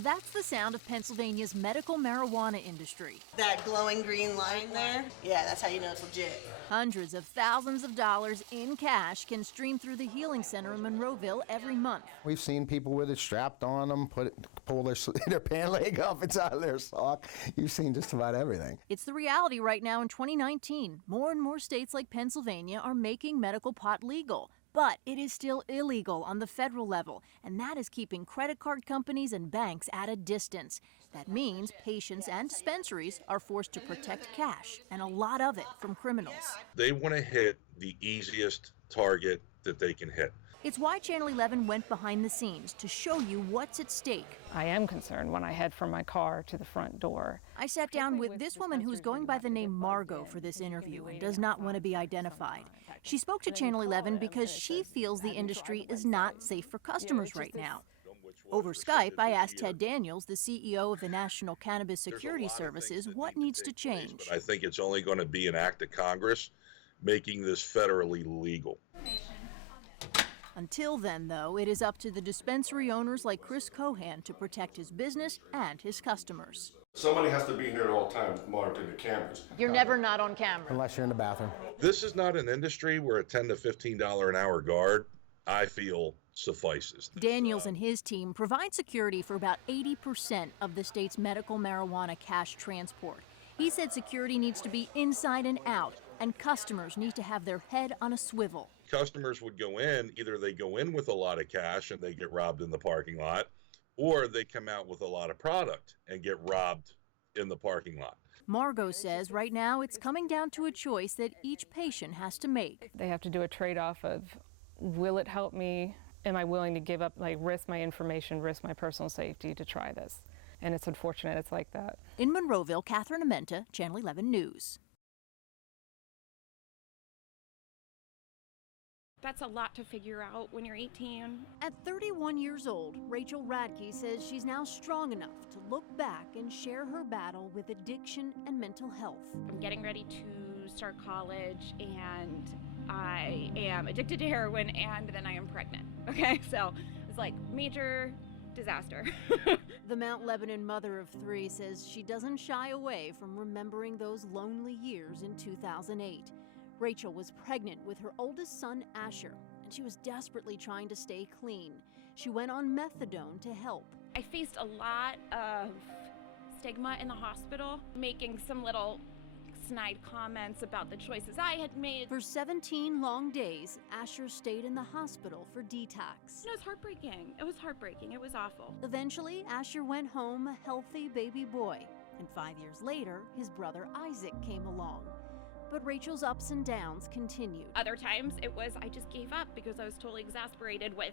That's the sound of Pennsylvania's medical marijuana industry. That glowing green line there, yeah, that's how you know it's legit. Hundreds of thousands of dollars in cash can stream through the Healing Center in Monroeville every month. We've seen people with it strapped on them, pull their pant leg up inside of their sock. You've seen just about everything. It's the reality right now in 2019. More and more states like Pennsylvania are making medical pot legal. But it is still illegal on the federal level, and that is keeping credit card companies and banks at a distance. That means patients and dispensaries are forced to protect cash, and a lot of it from criminals. They want to hit the easiest target that they can hit. It's why Channel 11 went behind the scenes to show you what's at stake. I am concerned when I head from my car to the front door. I sat down with this woman who's going by the name Margot for this interview and does not want to be identified. She spoke to Channel 11 because she feels the industry is not safe for customers right now. Over Skype, I asked Ted Daniels, the CEO of the National Cannabis Security Services, what needs to change. But I think it's only going to be an act of Congress making this federally legal. Until then, though, it is up to the dispensary owners like Chris Cohan to protect his business and his customers. Somebody has to be here at all times monitoring the cameras. You're never not on camera. Unless you're in the bathroom. This is not an industry where a $10 to $15 an hour guard, I feel, suffices. Daniels and his team provide security for about 80% of the state's medical marijuana cash transport. He said security needs to be inside and out, and customers need to have their head on a swivel. Customers would go in, either they go in with a lot of cash and they get robbed in the parking lot, or they come out with a lot of product and get robbed in the parking lot. Margot says right now it's coming down to a choice that each patient has to make. They have to do a trade-off of, will it help me? Am I willing to give up, risk my information, risk my personal safety to try this? And it's unfortunate it's like that. In Monroeville, Catherine Amenta, Channel 11 News. That's a lot to figure out when you're 18. At 31 years old, Rachel Radke says she's now strong enough to look back and share her battle with addiction and mental health. I'm getting ready to start college, and I am addicted to heroin, and then I am pregnant. Okay, so it's like major disaster. The Mount Lebanon mother of three says she doesn't shy away from remembering those lonely years in 2008. Rachel was pregnant with her oldest son, Asher, and she was desperately trying to stay clean. She went on methadone to help. I faced a lot of stigma in the hospital, making some little snide comments about the choices I had made. For 17 long days, Asher stayed in the hospital for detox. It was heartbreaking. It was heartbreaking. It was awful. Eventually, Asher went home a healthy baby boy, and 5 years later, his brother Isaac came along. But Rachel's ups and downs continued. Other times it was I just gave up because I was totally exasperated with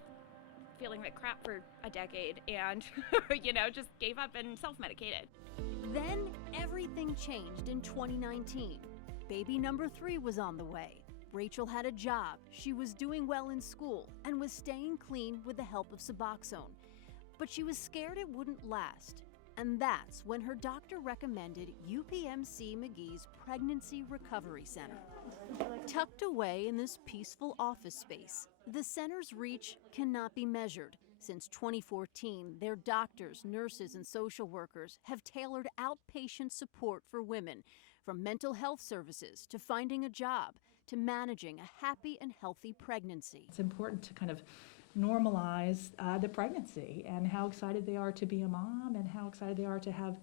feeling like crap for a decade and, just gave up and self-medicated. Then everything changed in 2019. Baby number 3 was on the way. Rachel had a job, she was doing well in school, and was staying clean with the help of Suboxone. But she was scared it wouldn't last. And that's when her doctor recommended UPMC Magee's Pregnancy Recovery Center. Tucked away in this peaceful office space, the center's reach cannot be measured. Since 2014, their doctors, nurses, and social workers have tailored outpatient support for women, from mental health services to finding a job to managing a happy and healthy pregnancy. It's important to kind of normalize the pregnancy and how excited they are to be a mom and how excited they are to have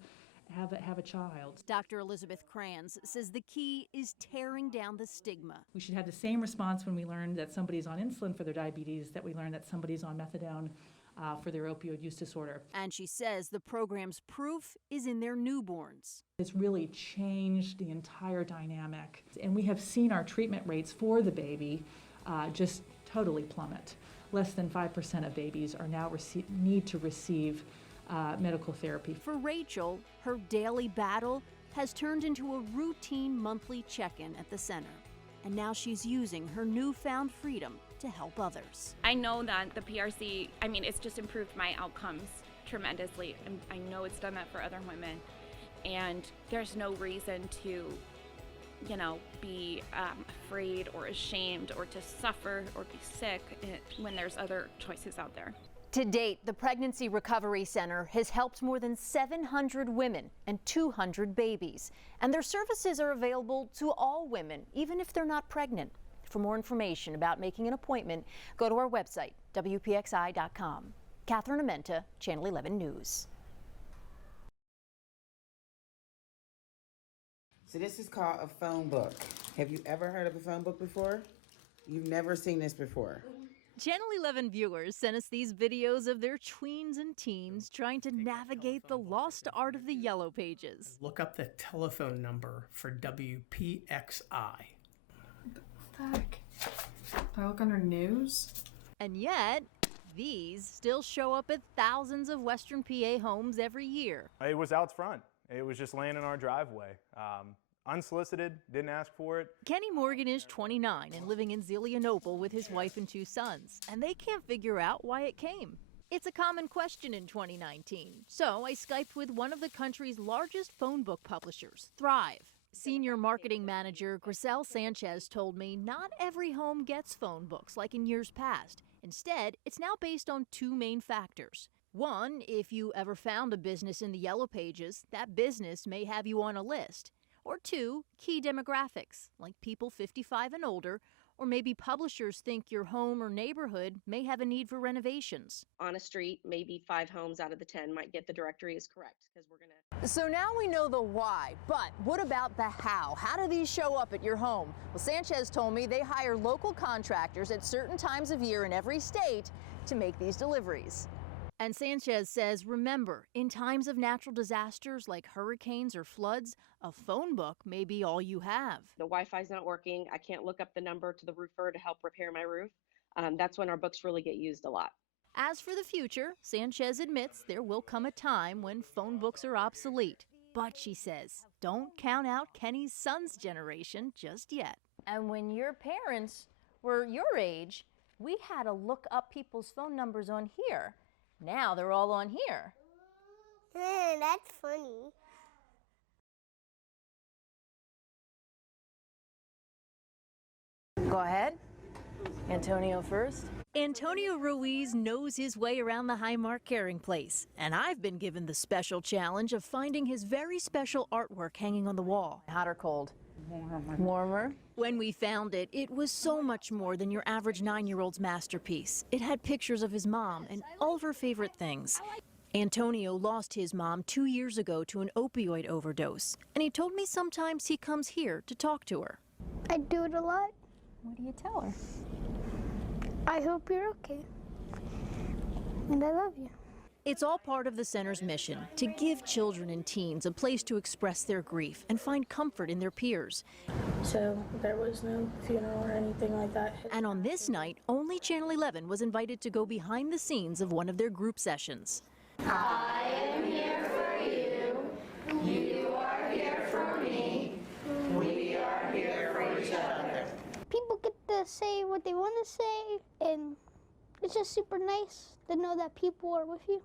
a child. Dr. Elizabeth Kranz says the key is tearing down the stigma. We should have the same response when we learn that somebody's on insulin for their diabetes that we learn that somebody's on methadone for their opioid use disorder. And she says the program's proof is in their newborns. It's really changed the entire dynamic, and we have seen our treatment rates for the baby just totally plummet. Less than 5% of babies are now need to receive medical therapy. For Rachel, her daily battle has turned into a routine monthly check-in at the center. And now she's using her newfound freedom to help others. I know that the PRC, it's just improved my outcomes tremendously. And I know it's done that for other women. And there's no reason to, be afraid or ashamed or to suffer or be sick when there's other choices out there. To date, the Pregnancy Recovery Center has helped more than 700 women and 200 babies. And their services are available to all women, even if they're not pregnant. For more information about making an appointment, go to our website, WPXI.com. Catherine Amenta, Channel 11 News. So this is called a phone book. Have you ever heard of a phone book before? You've never seen this before. Channel 11 viewers sent us these videos of their tweens and teens trying to navigate the lost art of the Yellow Pages. Look up the telephone number for WPXI. What the heck? Do I look under news? And yet, these still show up at thousands of Western PA homes every year. It was out front. It was just laying in our driveway. Unsolicited, didn't ask for it. Kenny Morgan is 29 and living in Zelienople with his wife and 2 sons, and they can't figure out why it came. It's a common question in 2019, so I Skyped with one of the country's largest phone book publishers, Thrive. Senior marketing manager Grisel Sanchez told me not every home gets phone books like in years past. Instead, it's now based on 2 main factors. One, if you ever found a business in the Yellow Pages, that business may have you on a list. Or 2, key demographics, like people 55 and older, or maybe publishers think your home or neighborhood may have a need for renovations. On a street, maybe 5 homes out of the 10 might get the directory is correct, because we're gonna. So now we know the why, but what about the how? How do these show up at your home? Well, Sanchez told me they hire local contractors at certain times of year in every state to make these deliveries. And Sanchez says, remember, in times of natural disasters like hurricanes or floods, a phone book may be all you have. The Wi-Fi's not working. I can't look up the number to the roofer to help repair my roof. That's when our books really get used a lot. As for the future, Sanchez admits there will come a time when phone books are obsolete. But she says, don't count out Kenny's son's generation just yet. And when your parents were your age, we had to look up people's phone numbers on here. Now they're all on here. That's funny. Go ahead. Antonio first. Antonio Ruiz knows his way around the Highmark Caring Place, and I've been given the special challenge of finding his very special artwork hanging on the wall. Hot or cold? Warmer. When we found it, it was so much more than your average 9-year-old's masterpiece. It had pictures of his mom and all of her favorite things. Antonio lost his mom 2 years ago to an opioid overdose, and he told me sometimes he comes here to talk to her. I do it a lot. What do you tell her? I hope you're okay. And I love you. It's all part of the center's mission to give children and teens a place to express their grief and find comfort in their peers. So there was no funeral or anything like that. And on this night, only Channel 11 was invited to go behind the scenes of one of their group sessions. I am here for you. You are here for me. We are here for each other. People get to say what they want to say, and it's just super nice to know that people are with you.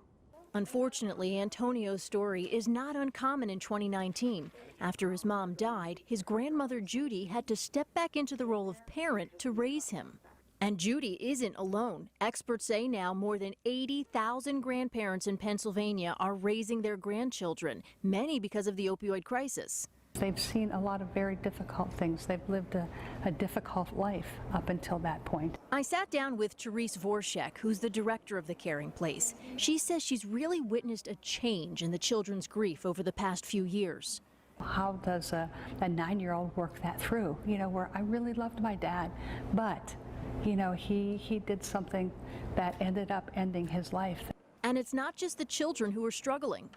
Unfortunately, Antonio's story is not uncommon in 2019. After his mom died, his grandmother Judy had to step back into the role of parent to raise him. And Judy isn't alone. Experts say now more than 80,000 grandparents in Pennsylvania are raising their grandchildren, many because of the opioid crisis. They've seen a lot of very difficult things. They've lived a difficult life up until that point. I sat down with Therese Vorschek, who's the director of the Caring Place. She says she's really witnessed a change in the children's grief over the past few years. How does a 9-year-old work that through? You know, where I really loved my dad, but, you know, he did something that ended up ending his life. And it's not just the children who are struggling.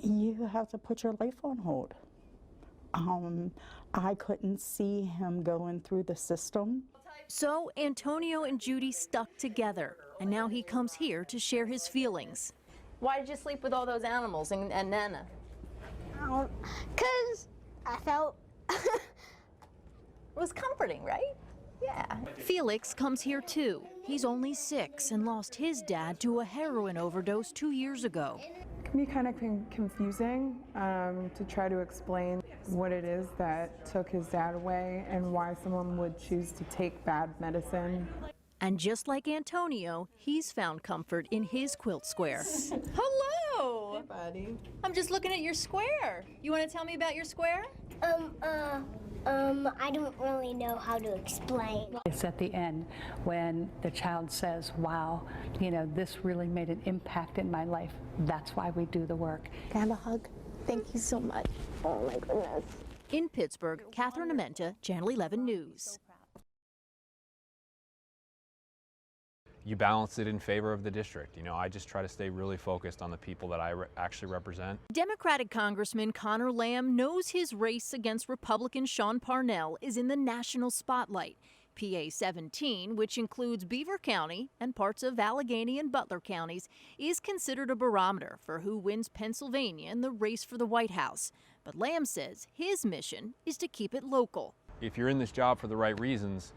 You have to put your life on hold. I couldn't see him going through the system. So Antonio and Judy stuck together, and now he comes here to share his feelings. Why did you sleep with all those animals and Nana? Because I felt it was comforting, right? Yeah. Felix comes here too. He's only 6 and lost his dad to a heroin overdose 2 years ago. It can be kind of confusing to try to explain what it is that took his dad away and why someone would choose to take bad medicine. And just like Antonio, he's found comfort in his quilt square. Hello! Hey, buddy. I'm just looking at your square. You want to tell me about your square? I don't really know how to explain. It's at the end when the child says, wow, you know, this really made an impact in my life. That's why we do the work. Can I have a hug? Thank you so much. Oh my goodness. In Pittsburgh, Catherine Amenta, Channel 11 News. You balance it in favor of the district. You know, I just try to stay really focused on the people that I actually represent. Democratic Congressman Connor Lamb knows his race against Republican Sean Parnell is in the national spotlight. PA 17, which includes Beaver County and parts of Allegheny and Butler counties, is considered a barometer for who wins Pennsylvania in the race for the White House. But Lamb says his mission is to keep it local. If you're in this job for the right reasons,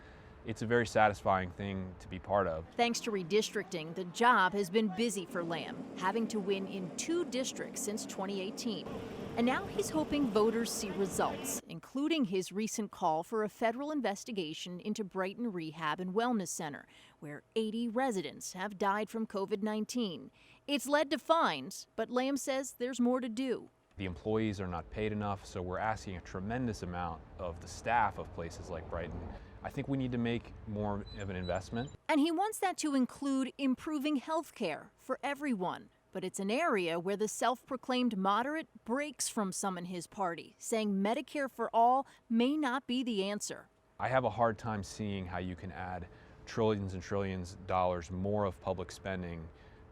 it's a very satisfying thing to be part of. Thanks to redistricting, the job has been busy for Lamb, having to win in 2 districts since 2018. And now he's hoping voters see results, including his recent call for a federal investigation into Brighton Rehab and Wellness Center, where 80 residents have died from COVID-19. It's led to fines, but Lamb says there's more to do. The employees are not paid enough, so we're asking a tremendous amount of the staff of places like Brighton. I think we need to make more of an investment. And he wants that to include improving health care for everyone. But it's an area where the self-proclaimed moderate breaks from some in his party, saying Medicare for all may not be the answer. I have a hard time seeing how you can add trillions and trillions of dollars more of public spending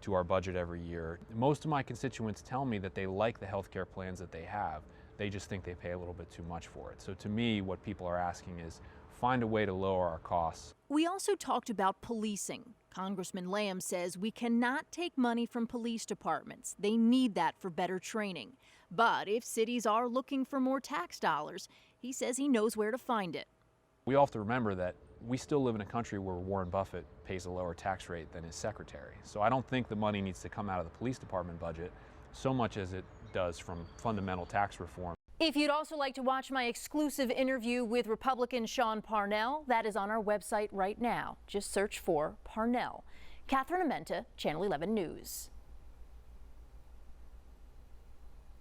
to our budget every year. Most of my constituents tell me that they like the health care plans that they have. They just think they pay a little bit too much for it. So to me, what people are asking is, find a way to lower our costs. We also talked about policing. Congressman Lamb says we cannot take money from police departments. They need that for better training. But if cities are looking for more tax dollars, he says he knows where to find it. We all have to remember that we still live in a country where Warren Buffett pays a lower tax rate than his secretary. So I don't think the money needs to come out of the police department budget so much as it does from fundamental tax reform. If you'd also like to watch my exclusive interview with Republican Sean Parnell, that is on our website right now. Just search for Parnell. Catherine Amenta, Channel 11 News.